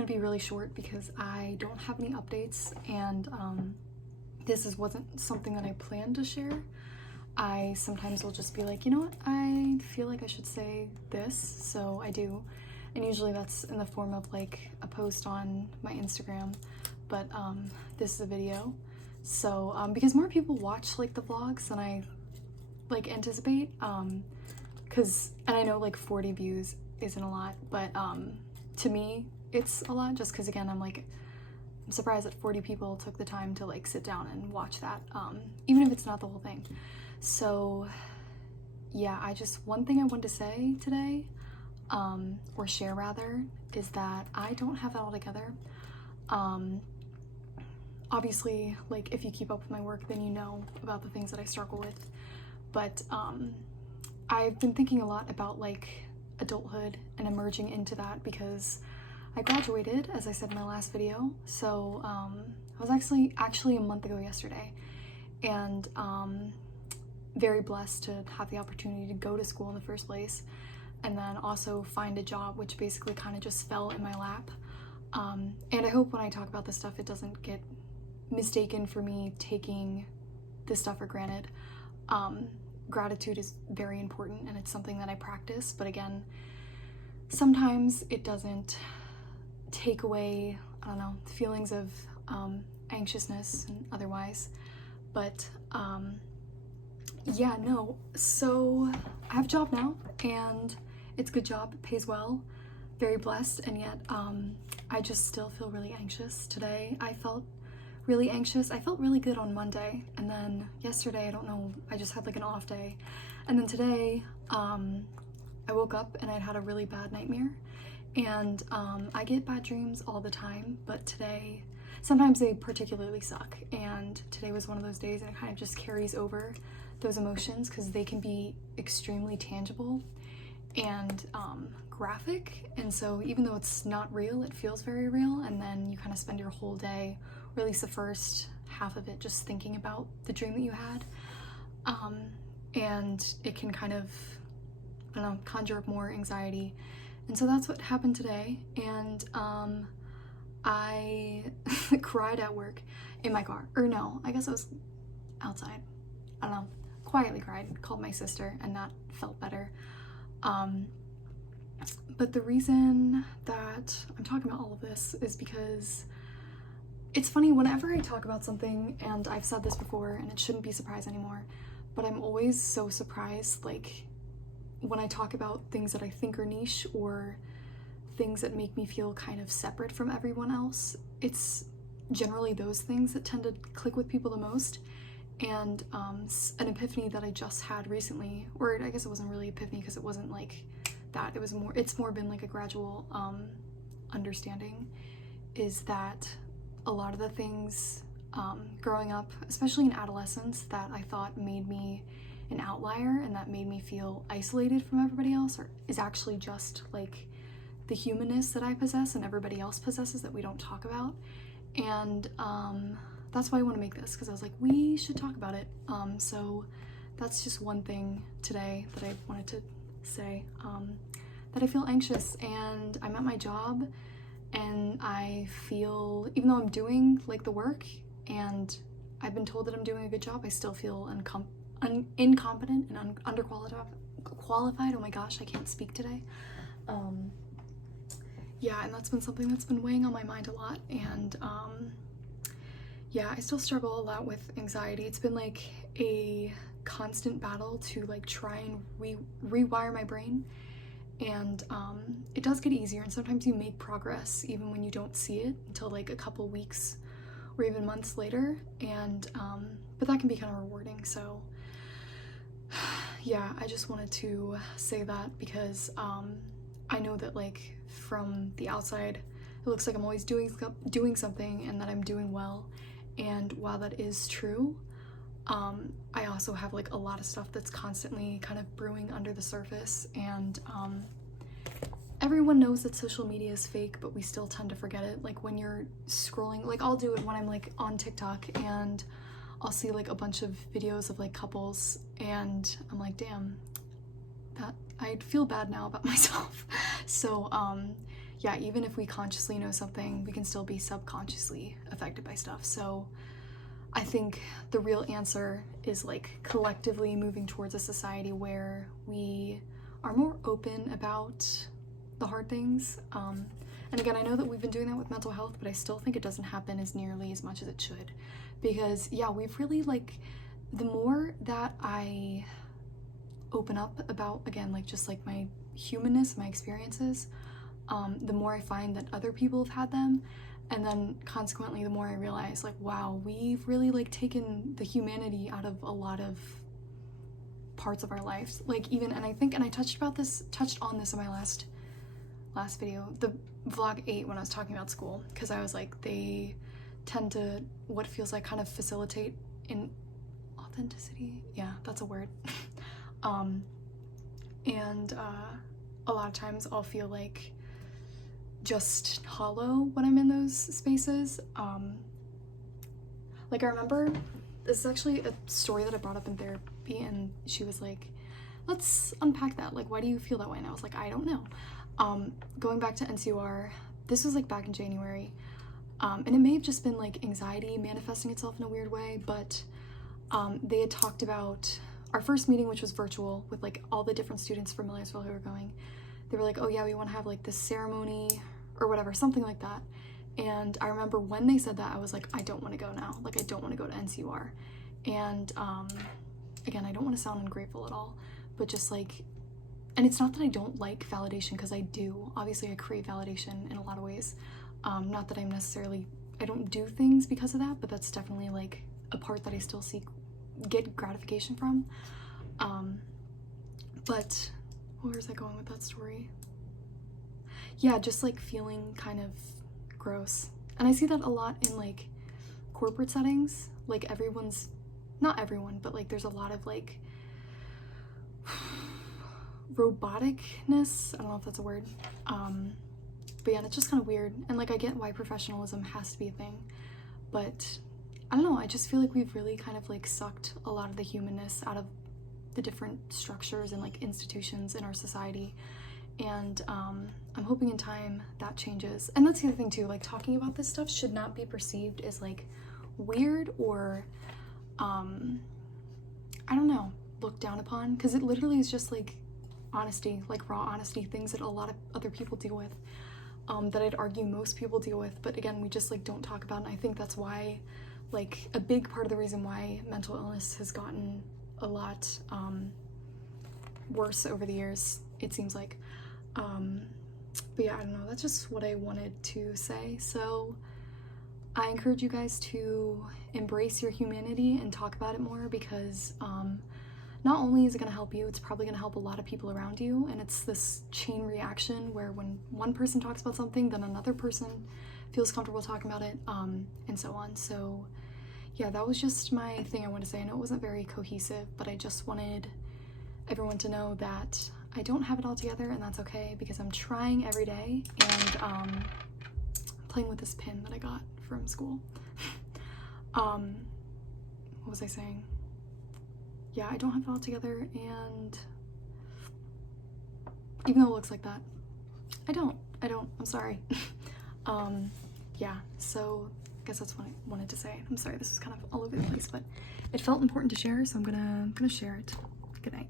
gonna be really short because I don't have any updates, and wasn't something that I planned to share. I sometimes will just be like, you know what, I feel like I should say this, so I do. And usually that's in the form of like a post on my Instagram, but this is a video. So because more people watch like the vlogs than I like anticipate, and I know like 40 views isn't a lot, but to me it's a lot, just because again I'm surprised that 40 people took the time to like sit down and watch that, even if it's not the whole thing. So yeah, one thing I wanted to say today, or share rather, is that I don't have that all together. Obviously, like if you keep up with my work, then you know about the things that I struggle with, but I've been thinking a lot about like adulthood and emerging into that, because I graduated, as I said in my last video. So I was actually a month ago yesterday, and very blessed to have the opportunity to go to school in the first place, and then also find a job, which basically kind of just fell in my lap. And I hope when I talk about this stuff, it doesn't get mistaken for me taking this stuff for granted. Gratitude is very important, and it's something that I practice, but again, sometimes it doesn't take away, I don't know, feelings of anxiousness and otherwise. But yeah, no, so I have a job now, and it's a good job, it pays well, very blessed, and yet I just still feel really anxious. Today I felt really anxious. I felt really good on Monday, and then yesterday, I don't know, I just had like an off day, and then today I woke up and I'd had a really bad nightmare, and I get bad dreams all the time, but today sometimes they particularly suck, and today was one of those days, and it kind of just carries over those emotions because they can be extremely tangible and graphic, and so even though it's not real, it feels very real, and then you kind of spend your whole day, or at least the first half of it, just thinking about the dream that you had, and it can kind of, I don't know, conjure up more anxiety. And so that's what happened today, and I cried at work in my car, or no, I guess I was outside, I don't know, quietly cried, called my sister, and that felt better. But the reason that I'm talking about all of this is because it's funny, whenever I talk about something, and I've said this before, and it shouldn't be a surprise anymore, but I'm always so surprised, like, when I talk about things that I think are niche, or things that make me feel kind of separate from everyone else, it's generally those things that tend to click with people the most. And an epiphany that I just had recently, or I guess it wasn't really epiphany because it wasn't like that, it's more been like a gradual understanding, is that a lot of the things growing up, especially in adolescence, that I thought made me an outlier and that made me feel isolated from everybody else, is actually just like the humanness that I possess and everybody else possesses that we don't talk about. And that's why I want to make this, because I was like, we should talk about it. So that's just one thing today that I wanted to say, that I feel anxious, and I'm at my job, and I feel, even though I'm doing like the work and I've been told that I'm doing a good job, I still feel incompetent and underqualified. Oh my gosh, I can't speak today. Yeah, and that's been something that's been weighing on my mind a lot, and yeah, I still struggle a lot with anxiety. It's been like a constant battle to like try and rewire my brain, and it does get easier, and sometimes you make progress even when you don't see it until like a couple weeks or even months later, and but that can be kind of rewarding. So yeah, I just wanted to say that because I know that like from the outside it looks like I'm always doing something and that I'm doing well, and while that is true, I also have like a lot of stuff that's constantly kind of brewing under the surface, and everyone knows that social media is fake, but we still tend to forget it. Like when you're scrolling, like I'll do it when I'm like on TikTok, and I'll see like a bunch of videos of like couples, and I'm like, damn, that I feel bad now about myself. So yeah, even if we consciously know something, we can still be subconsciously affected by stuff. So I think the real answer is like collectively moving towards a society where we are more open about the hard things. And again, I know that we've been doing that with mental health, but I still think it doesn't happen as nearly as much as it should. Because yeah, we've really like, the more that I open up about, again, like just like my humanness, my experiences, the more I find that other people have had them. And then consequently, the more I realize like, wow, we've really like taken the humanity out of a lot of parts of our lives. Like even, and I think, and I touched on this in my last video, the vlog 8, when I was talking about school, because I was like, they tend to, what feels like, kind of facilitate in authenticity. Yeah, that's a word. And a lot of times I'll feel like just hollow when I'm in those spaces. Like I remember, this is actually a story that I brought up in therapy, and she was like, let's unpack that. Like, why do you feel that way? And I was like, I don't know. Going back to NCOR, this was like back in January, and it may have just been like anxiety manifesting itself in a weird way, but they had talked about our first meeting, which was virtual, with like all the different students from Millersville who were going. They were like, oh yeah, we want to have like this ceremony or whatever, something like that. And I remember when they said that, I was like, I don't want to go now. Like, I don't want to go to NCUR. And again, I don't want to sound ungrateful at all, but just like, and it's not that I don't like validation, because I do. Obviously, I crave validation in a lot of ways. Not that I'm necessarily, I don't do things because of that, but that's definitely like a part that I still get gratification from. But where was I going with that story? Yeah, just like feeling kind of gross. And I see that a lot in like corporate settings. Like not everyone, but like there's a lot of like roboticness. I don't know if that's a word. But yeah, it's just kind of weird. And like I get why professionalism has to be a thing, but I don't know, I just feel like we've really kind of like sucked a lot of the humanness out of the different structures and like institutions in our society. And I'm hoping in time that changes. And that's the other thing too, like talking about this stuff should not be perceived as like weird or I don't know, looked down upon, because it literally is just like honesty, like raw honesty, things that a lot of other people deal with, that I'd argue most people deal with, but again, we just like don't talk about. And I think that's why, like a big part of the reason why mental illness has gotten a lot worse over the years, it seems like. But yeah, I don't know, that's just what I wanted to say. So I encourage you guys to embrace your humanity and talk about it more, because not only is it going to help you, it's probably going to help a lot of people around you. And it's this chain reaction where when one person talks about something, then another person feels comfortable talking about it, and so on. So yeah, that was just my thing I wanted to say. I know it wasn't very cohesive, but I just wanted everyone to know that I don't have it all together, and that's okay, because I'm trying every day. And playing with this pin that I got from school. What was I saying? Yeah, I don't have it all together, and even though it looks like that, I don't, I'm sorry. Yeah, so I guess that's what I wanted to say. I'm sorry, this is kind of all over the place, but it felt important to share, so I'm gonna share it. Good night.